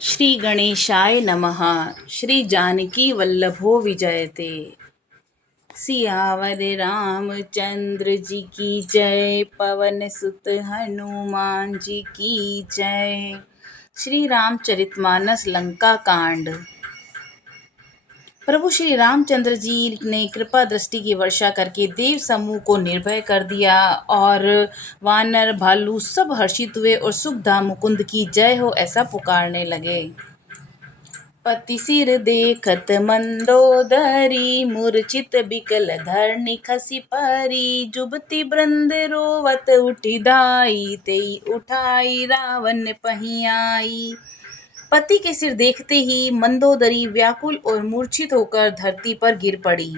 श्री गणेशाय नमः। श्री जानकी वल्लभो विजयते। सियावर रामचंद्र जी की जय। पवन सुत हनुमान जी की जय। श्री रामचरितमानस लंका कांड। प्रभु श्री रामचंद्र जी ने कृपा दृष्टि की वर्षा करके देव समूह को निर्भय कर दिया और वानर भालू सब हर्षित हुए और सुखधाम मुकुंद की जय हो ऐसा पुकारने लगे। पति सिर देखत मंदोदरी, मूर्छित बिकल धरणी खसी परी। जुबती बृंद रोवत उठी धाई, तेई उठाई रावण पहियाई। पति के सिर देखते ही मंदोदरी व्याकुल और मूर्छित होकर धरती पर गिर पड़ी।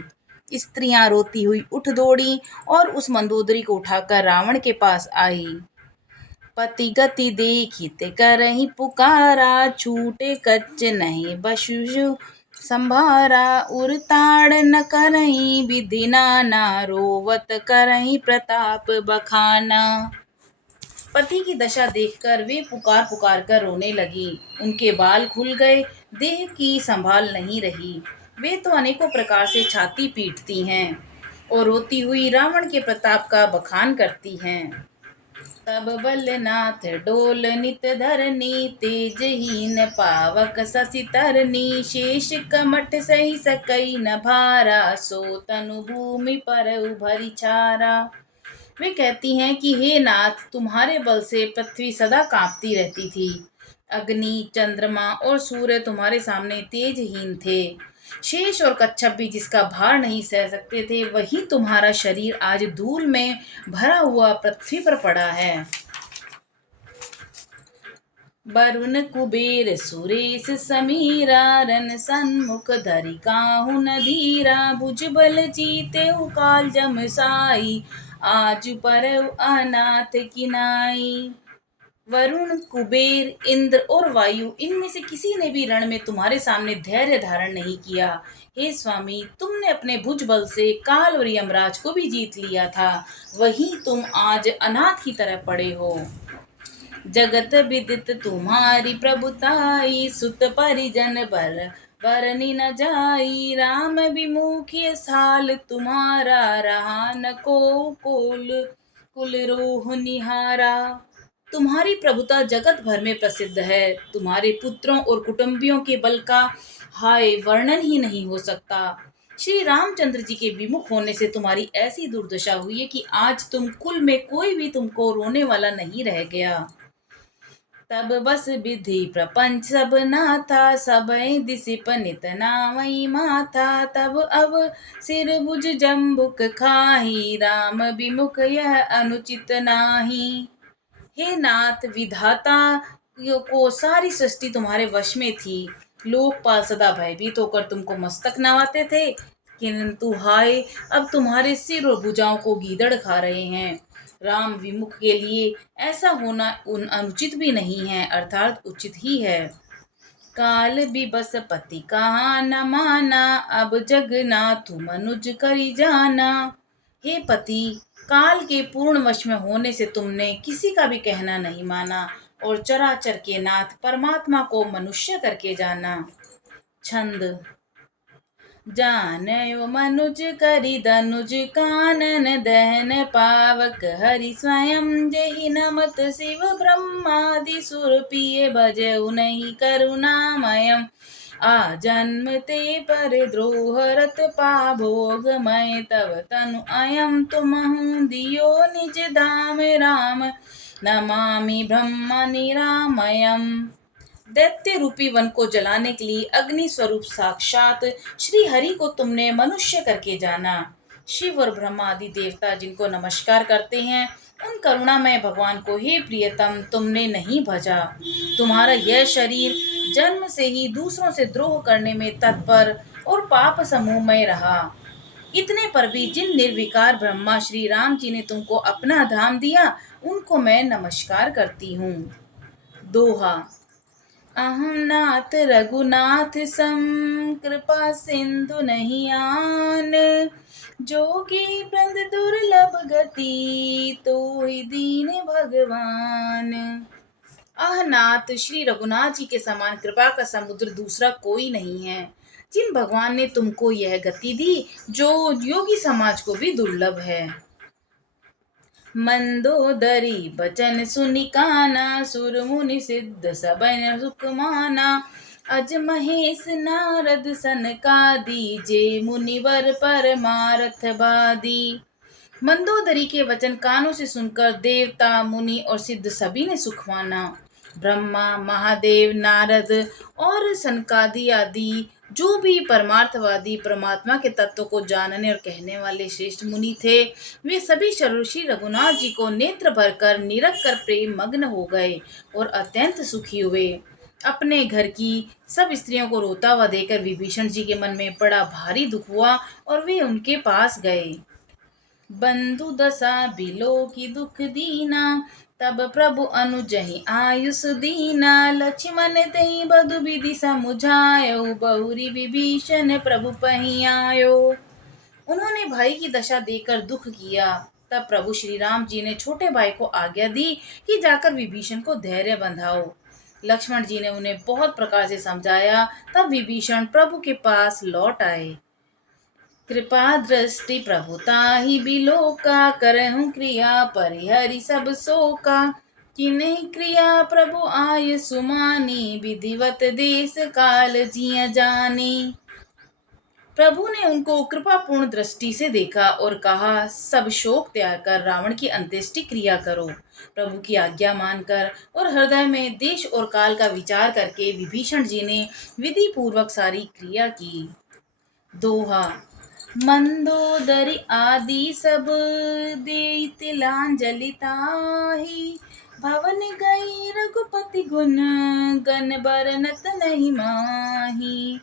स्त्रियां रोती हुई उठ दौड़ी और उस मंदोदरी को उठाकर रावण के पास आई। पति गति देखित करहि पुकारा, छूटे कच्च नहीं बशु संभारा। उरताड़ न करहि विधि नाना, रोवत करहि प्रताप बखाना। पति की दशा देखकर वे पुकार पुकार कर रोने लगी। उनके बाल खुल गए, देह की संभाल नहीं रही। वे तो अनेकों प्रकार से छाती पीटती हैं और रोती हुई रावण के प्रताप का बखान करती हैं। तब बलनाथ डोल नित धरनी, तेजहीन पावक शशि तरनी। शेष कमठ सही सकई न भारा, सो तनु भूमि पर उभरी छारा। वे कहती हैं कि हे नाथ, तुम्हारे बल से पृथ्वी सदा कांपती रहती थी। अग्नि, चंद्रमा और सूर्य तुम्हारे सामने तेजहीन थे। शेष और कच्छप भी जिसका भार नहीं सह सकते थे, वही तुम्हारा शरीर आज धूल में भरा हुआ पृथ्वी पर पड़ा है। वरुण कुबेर सुरेश समीरा, रन सन्मुख धरि काहू न धीरा। भुजबल जीते काल जमसाई, आज परउ अनाथ किनाई। वरुण, कुबेर, इंद्र और वायु, इनमें से किसी ने भी रण में तुम्हारे सामने धैर्य धारण नहीं किया। हे स्वामी, तुमने अपने भुज बल से काल और यमराज को भी जीत लिया था, वही तुम आज अनाथ की तरह पड़े हो। जगत विदित तुम्हारी प्रभुताई, सुत परिजन बर बरनी न जाई। राम विमुखी साल तुम्हारा, रहा न को कुल रोह निहारा। तुम्हारी प्रभुता जगत भर में प्रसिद्ध है। तुम्हारे पुत्रों और कुटुंबियों के बल का हाय वर्णन ही नहीं हो सकता। श्री रामचंद्र जी के विमुख होने से तुम्हारी ऐसी दुर्दशा हुई है कि आज तुम कुल में कोई भी तुमको रोने वाला नहीं रह गया। तब बस विधि प्रपंच सब नाथा, सबई दिसि पनित नावई माथा। तब अब सिर भुज जम्बुक खाही, राम विमुख यह अनुचित नाही। हे नाथ, विधाता को सारी सृष्टि तुम्हारे वश में थी। लोकपाल सदा भयभीत होकर तुमको मस्तक नवाते थे, किंतु हाय, अब तुम्हारे सिर और भुजाओं को गीदड़ खा रहे हैं। राम विमुख के लिए ऐसा होना अनुचित भी नहीं है, अर्थात उचित ही है। काल बिबस पति कहा न माना, अब जगन्नाथ मनुज करी जाना। हे पति, काल के पूर्ण वश में होने से तुमने किसी का भी कहना नहीं माना और चराचर के नाथ परमात्मा को मनुष्य करके जाना। छंद। जानयो मनुज करि धनुज कानन, दहन पावक हरि स्वयं। जहि नमत शिव ब्रह्मादि सुर पिय, भजऊ नहीं करुणामयम्। आ जन्म ते पर द्रोह रत पाभोग, मैं तव तनु अयम तुमहु दियो निज धाम। राम नमामि ब्रह्म निरामयम्। दैत्य रूपी वन को जलाने के लिए अग्नि स्वरूप साक्षात श्री हरि को तुमने मनुष्य करके जाना। शिव और ब्रह्मा आदि देवता जिनको नमस्कार करते हैं, उन करुणामय भगवान को हे प्रियतम तुमने नहीं भजा। तुम्हारा यह शरीर जन्म से ही दूसरों से द्रोह करने में तत्पर और पाप समूहमय रहा। इतने पर भी जिन निर्विकार ब्रह्मा श्री राम जी ने तुमको अपना धाम दिया, उनको मैं नमस्कार करती हूँ। दोहा। अहं नाथ रघुनाथ सम, कृपा सिंधु नहीं आन। जोगी वृंद दुर्लभ गति, तो ही दीन भगवान। आह नाथ, श्री रघुनाथ जी के समान कृपा का समुद्र दूसरा कोई नहीं है। जिन भगवान ने तुमको यह गति दी जो योगी समाज को भी दुर्लभ है। मंदोदरी बचन सुनि काना, सुर मुनि सिद्ध सबन सुख माना। अज महेश नारद सनकादि, जे मुनिवर परमारथ बादी। मंदोदरी के वचन कानों से सुनकर देवता, मुनि और सिद्ध सभी ने सुख माना। ब्रह्मा, महादेव, नारद और सनकादि आदि जो भी परमार्थवादी परमात्मा के तत्व को जानने और कहने वाले श्रेष्ठ मुनि थे, वे सभी श्री रघुनाथ जी को नेत्र भरकर निरख कर प्रेम मग्न हो गए और अत्यंत सुखी हुए। अपने घर की सब स्त्रियों को रोता हुआ देखकर विभीषण जी के मन में बड़ा भारी दुख हुआ और वे उनके पास गए। बंधु दशा बिलो की दुख दीना, तब प्रभु अनुजहि आयुष दीना। लक्ष्मण तेहि बधु विधि समुझायो, बहुरी विभीषण प्रभु पहि आयो। उन्होंने भाई की दशा देखकर दुख किया। तब प्रभु श्री राम जी ने छोटे भाई को आज्ञा दी कि जाकर विभीषण को धैर्य बंधाओ। लक्ष्मण जी ने उन्हें बहुत प्रकार से समझाया। तब विभीषण प्रभु के पास लौट आए। कृपा दृष्टि प्रभुताहि बिलोका, करहु क्रिया परिहरि सब शोका। किन्हीं क्रिया प्रभु आय सुमानी, विधिवत देश काल जिय जानी। प्रभु ने उनको कृपापूर्ण दृष्टि से देखा और कहा, सब शोक त्याग कर रावण की अंत्येष्टि क्रिया करो। प्रभु की आज्ञा मानकर और हृदय में देश और काल का विचार करके विभीषण जी ने विधि पूर्वक सारी क्रिया की। दोहा। मंदोदरी आदि सब देई तिलांजलि ताहि, भवन गई रघुपति गुण गन बरनत नहीं माही।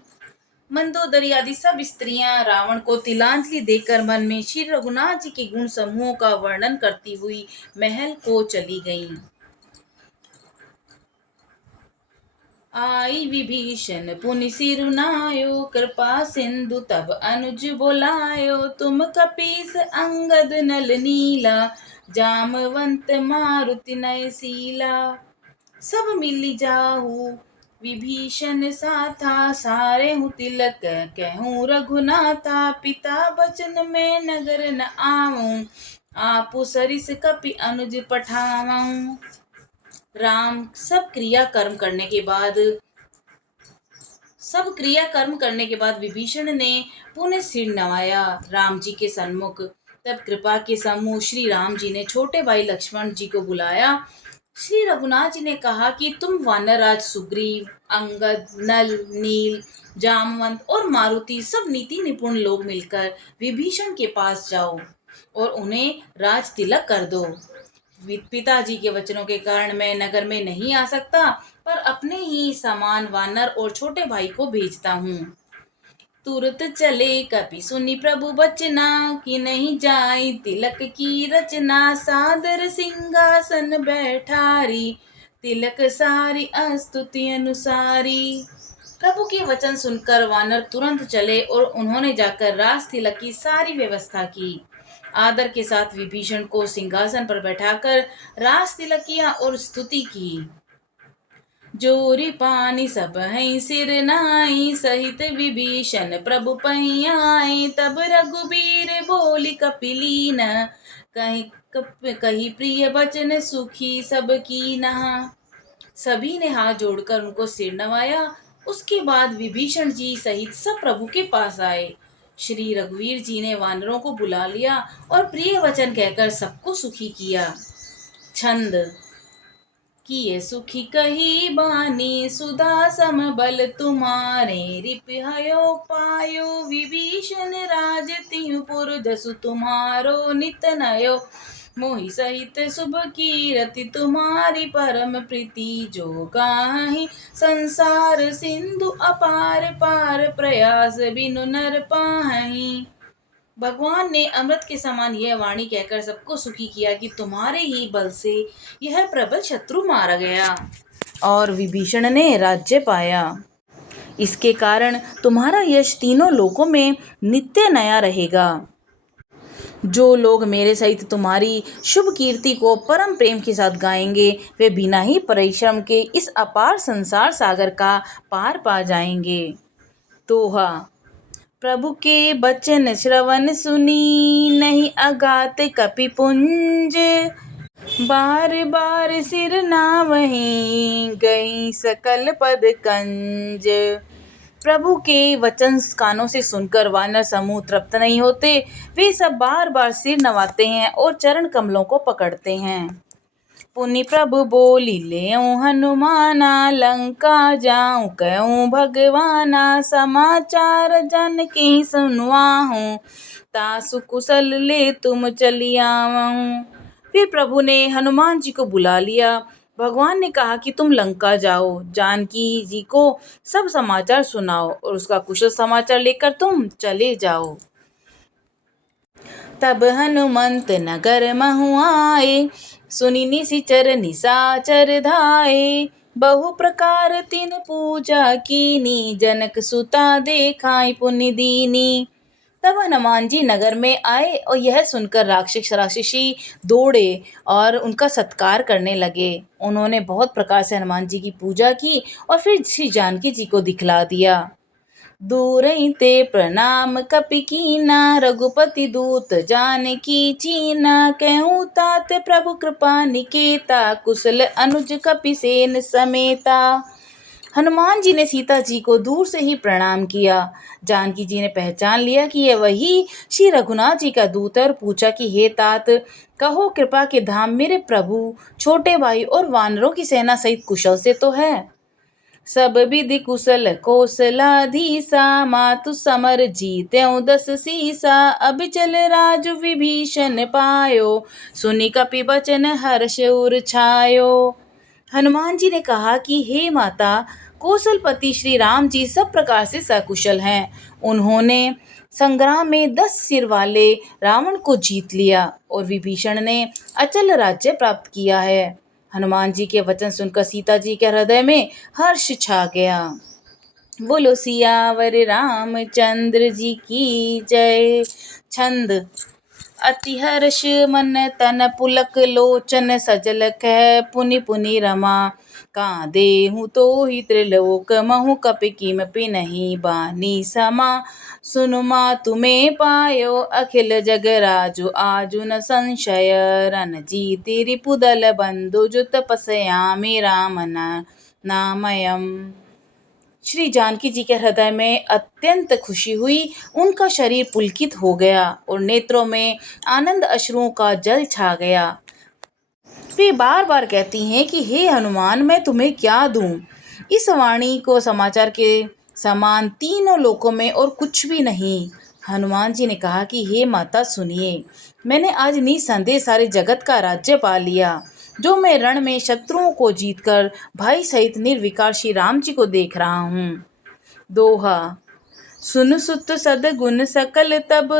मंदोदरी आदि सब स्त्रियां रावण को तिलांजलि देकर मन में श्री रघुनाथ जी के गुण समूहों का वर्णन करती हुई महल को चली गईं। आई विभीषण पुनि सिरुनायो, कृपा सिंधु तब अनुज बोलायो। तुम कपीस अंगद नल नीला, जामवंत मारुति नय सीला। सब मिली जाहू विभीषण साथा, सारे हूँ तिलक कहूँ रघुनाथा। पिता बचन में नगर न आऊं, आपु सरिस कपि अनुज पठाऊं। राम सब क्रिया कर्म करने के बाद विभीषण ने पुनः सिर नवाया राम जी के सन्मुख। तब कृपा के समूह श्री राम जी ने छोटे भाई लक्ष्मण जी को बुलाया। श्री रघुनाथ जी ने कहा कि तुम वानरराज सुग्रीव, अंगद, नल, नील, जामवंत और मारुति सब नीति निपुण लोग मिलकर विभीषण के पास जाओ और उन्हें राज तिलक कर दो। पिताजी के वचनों के कारण मैं नगर में नहीं आ सकता, पर अपने ही समान वानर और छोटे भाई को भेजता हूँ। तुरत चले कपि सुनि प्रभु बचना, कि नहीं जाए तिलक की रचना। सादर सिंहासन बैठारी, तिलक सारी स्तुति अनुसारी। प्रभु के वचन सुनकर वानर तुरंत चले और उन्होंने जाकर राज तिलक की सारी व्यवस्था की। आदर के साथ विभीषण को सिंहासन पर बैठाकर राज तिलक किया और स्तुति की। जोरी पानी सब हैं सिर नाई, सहित विभीषण प्रभु पहि आए। तब रघुबीर बोली कपिलीन, कही प्रिय बचन सुखी सब कीना। सभी ने हाथ जोड़कर उनको सिर नवाया। उसके बाद विभीषण जी सहित सब प्रभु के पास आए। श्री रघुवीर जी ने वानरों को बुला लिया और प्रिय वचन कहकर सबको सुखी किया। छंद। किए सुखी कही बानी, सुधा सम बल तुम्हारे। रिपहयो पायो विभीषण राज, तिहु पुर जसु तुम्हारो नित नयो। मोहि सहित शुभ कीरति तुम्हारी, परम प्रीति जो गाहि। संसार सिंधु अपार पार, प्रयास बिनु नर पाहि। भगवान ने अमृत के समान यह वाणी कहकर सबको सुखी किया कि तुम्हारे ही बल से यह प्रबल शत्रु मारा गया और विभीषण ने राज्य पाया। इसके कारण तुम्हारा यश तीनों लोकों में नित्य नया रहेगा। जो लोग मेरे सहित तुम्हारी शुभ कीर्ति को परम प्रेम के साथ गाएंगे वे बिना ही परिश्रम के इस अपार संसार सागर का पार पा जाएंगे। दोहा। प्रभु के बचन श्रवण सुनी नहीं अगात कपिपुंज, बार बार सिर नावहीं गई सकल पद कंज। प्रभु के वचन कानों से सुनकर वानर समूह तृप्त नहीं होते, वे सब बार बार सिर नवाते हैं और चरण कमलों को पकड़ते हैं। पुनि प्रभु बोली लेऊं हनुमाना, लंका जाऊं कहूं भगवाना, समाचार जन की सुनवाहूं, तासु कुशल ले तुम चली आवऊं। फिर प्रभु ने हनुमान जी को बुला लिया। भगवान ने कहा कि तुम लंका जाओ, जानकी जी को सब समाचार सुनाओ और उसका कुशल समाचार लेकर तुम चले जाओ। तब हनुमंत नगर महु आए, सुनि निशिचर निशाचर धाये, बहु प्रकार तिन पूजा कीनी, जनक सुता देखाई पुनि दीनी। तब हनुमान जी नगर में आए और यह सुनकर राक्षस राक्षसी दौड़े और उनका सत्कार करने लगे। उन्होंने बहुत प्रकार से हनुमान जी की पूजा की और फिर श्री जानकी जी को दिखला दिया। दूरहि ते प्रणाम कपि कीना, रघुपति दूत जानकी चीना, कहूँ तात प्रभु कृपा निकेता, कुशल अनुज कपि सेन समेता। हनुमान जी ने सीता जी को दूर से ही प्रणाम किया। जानकी जी ने पहचान लिया कि यह वही श्री रघुनाथ जी का दूत है और पूछा कि हे तात, कहो कृपा के धाम मेरे प्रभु छोटे भाई और वानरों की सेना सहित कुशल से तो है। सब विधि कुशल कौशलाधीसा, मातु समर जीत्यों 10 सीसा, अब चल राजु विभीषण पायो, सुनि कपि बचन हर्ष उर छायो। हनुमान जी ने कहा कि हे माता, कौशलपति श्री राम जी सब प्रकार से सकुशल हैं। उन्होंने संग्राम में 10 सिर वाले रावण को जीत लिया और विभीषण ने अचल राज्य प्राप्त किया है। हनुमान जी के वचन सुनकर सीता जी के हृदय में हर्ष छा गया। बोलो सियावर रामचंद्र जी की जय। छंद। अति हर्ष मन तन पुलक लोचन, सजल कह पुनि पुनि रमा, कांदेहु तो ही त्रिलोक महु, कपि किमपि नहीं बानी समा। सुनु मातु में पायो अखिल जग राजु, आजु न संशय, रणजीति रिपुदल बंधु, जो तपस्यामि राम नामयम्। श्री जानकी जी के हृदय में अत्यंत खुशी हुई। उनका शरीर पुलकित हो गया और नेत्रों में आनंद अश्रुओं का जल छा गया। वे बार बार कहती हैं कि हे हनुमान, मैं तुम्हें क्या दूं। इस वाणी को समाचार के समान तीनों लोकों में और कुछ भी नहीं। हनुमान जी ने कहा कि हे माता सुनिए, मैंने आज निसंदेह सारे जगत का राज्य पा लिया। जो मैं रण में शत्रुओं को जीतकर भाई सहित निर्विकार श्री राम जी को देख रहा हूँ। दोहा। सुन सुत सदगुण सकल, तब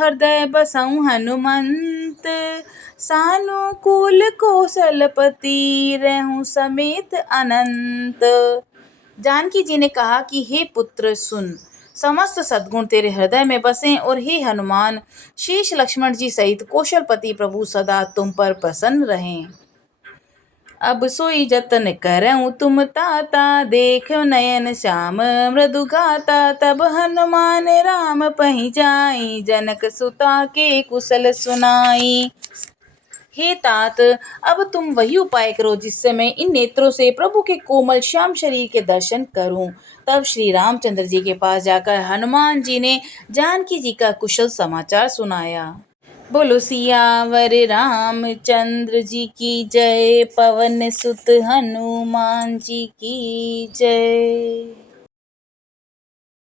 हृदय बसऊं हनुमंत, सानुकूल कौशलपति रहूं समेत अनंत। जानकी जी ने कहा कि हे पुत्र सुन, समस्त सद्गुण तेरे हृदय में बसें और हे हनुमान, शेष लक्ष्मण जी सहित कौशलपति प्रभु सदा तुम पर प्रसन्न रहें। अब सोई जतन करऊं तुम ताता, देखो नयन श्याम मृदु गाता, तब हनुमान राम पहि जाई, जनक सुता के कुशल सुनाई। हे तात, अब तुम वही उपाय करो जिससे मैं इन नेत्रों से प्रभु के कोमल श्याम शरीर के दर्शन करूं। तब श्री रामचंद्र जी के पास जाकर हनुमान जी ने जानकी जी का कुशल समाचार सुनाया। बोलो सियावर रामचंद्र जी की जय। पवन सुत हनुमान जी की जय।